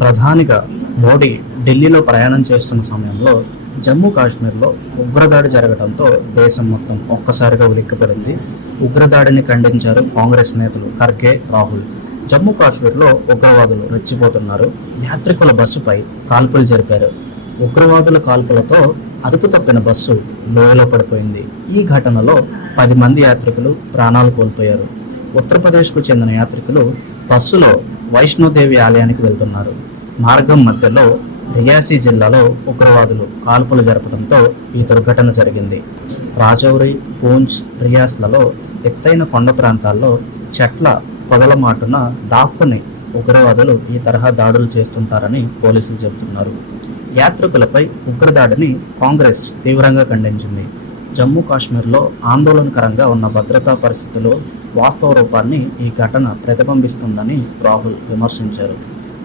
ప్రధానిగా మోడీ ఢిల్లీలో ప్రయాణం చేస్తున్న సమయంలో జమ్మూ కాశ్మీర్లో ఉగ్రదాడి జరగడంతో దేశం మొత్తం ఒక్కసారిగా ఉలిక్కిపడింది. ఉగ్రదాడిని ఖండించారు కాంగ్రెస్ నేతలు ఖర్గే రాహుల్. జమ్మూ కాశ్మీర్లో ఉగ్రవాదులు రెచ్చిపోతున్నారు. యాత్రికుల బస్సుపై కాల్పులు జరిపారు. ఉగ్రవాదుల కాల్పులతో అదుపు తప్పిన బస్సు లోయలో పడిపోయింది. ఈ ఘటనలో పది మంది యాత్రికులు ప్రాణాలు కోల్పోయారు. ఉత్తరప్రదేశ్కు చెందిన యాత్రికులు బస్సులో వైష్ణోదేవి ఆలయానికి వెళ్తున్నారు. మార్గం మధ్యలో రియాసీ జిల్లాలో ఉగ్రవాదులు కాల్పులు జరపడంతో ఈ దుర్ఘటన జరిగింది. రాజౌరి పూంచ్ రియాస్లలో ఎత్తైన కొండ ప్రాంతాల్లో చెట్ల పొదల మాటున దాక్కుని ఉగ్రవాదులు ఈ తరహా దాడులు చేస్తుంటారని పోలీసులు చెబుతున్నారు. యాత్రికులపై ఉగ్రదాడిని కాంగ్రెస్ తీవ్రంగా ఖండించింది. జమ్మూ కాశ్మీర్లో ఆందోళనకరంగా ఉన్న భద్రతా పరిస్థితులు వాస్తవ రూపాన్ని ఈ ఘటన ప్రతిబింబిస్తుందని రాహుల్ విమర్శించారు.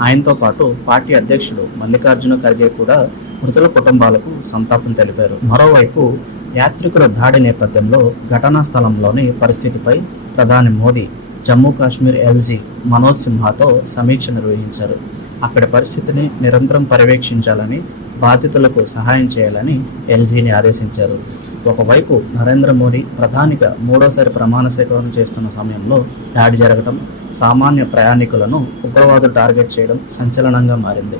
ఆయనతో పాటు పార్టీ అధ్యక్షుడు మల్లికార్జున ఖర్గే కూడా మృతుల కుటుంబాలకు సంతాపం తెలిపారు. మరోవైపు యాత్రికుల దాడి నేపథ్యంలో ఘటనా స్థలంలోని పరిస్థితిపై ప్రధాని మోదీ జమ్మూ కాశ్మీర్ ఎల్జీ మనోజ్ సిన్హాతో సమీక్ష నిర్వహించారు. అక్కడి పరిస్థితిని నిరంతరం పర్యవేక్షించాలని బాధితులకు సహాయం చేయాలని ఎల్జీని ఆదేశించారు. ఒకవైపు నరేంద్ర మోడీ ప్రధానిగా మూడోసారి ప్రమాణ స్వీకారం చేస్తున్న సమయంలో దాడి జరగడం సామాన్య ప్రయాణికులను ఉగ్రవాదులు టార్గెట్ చేయడం సంచలనంగా మారింది.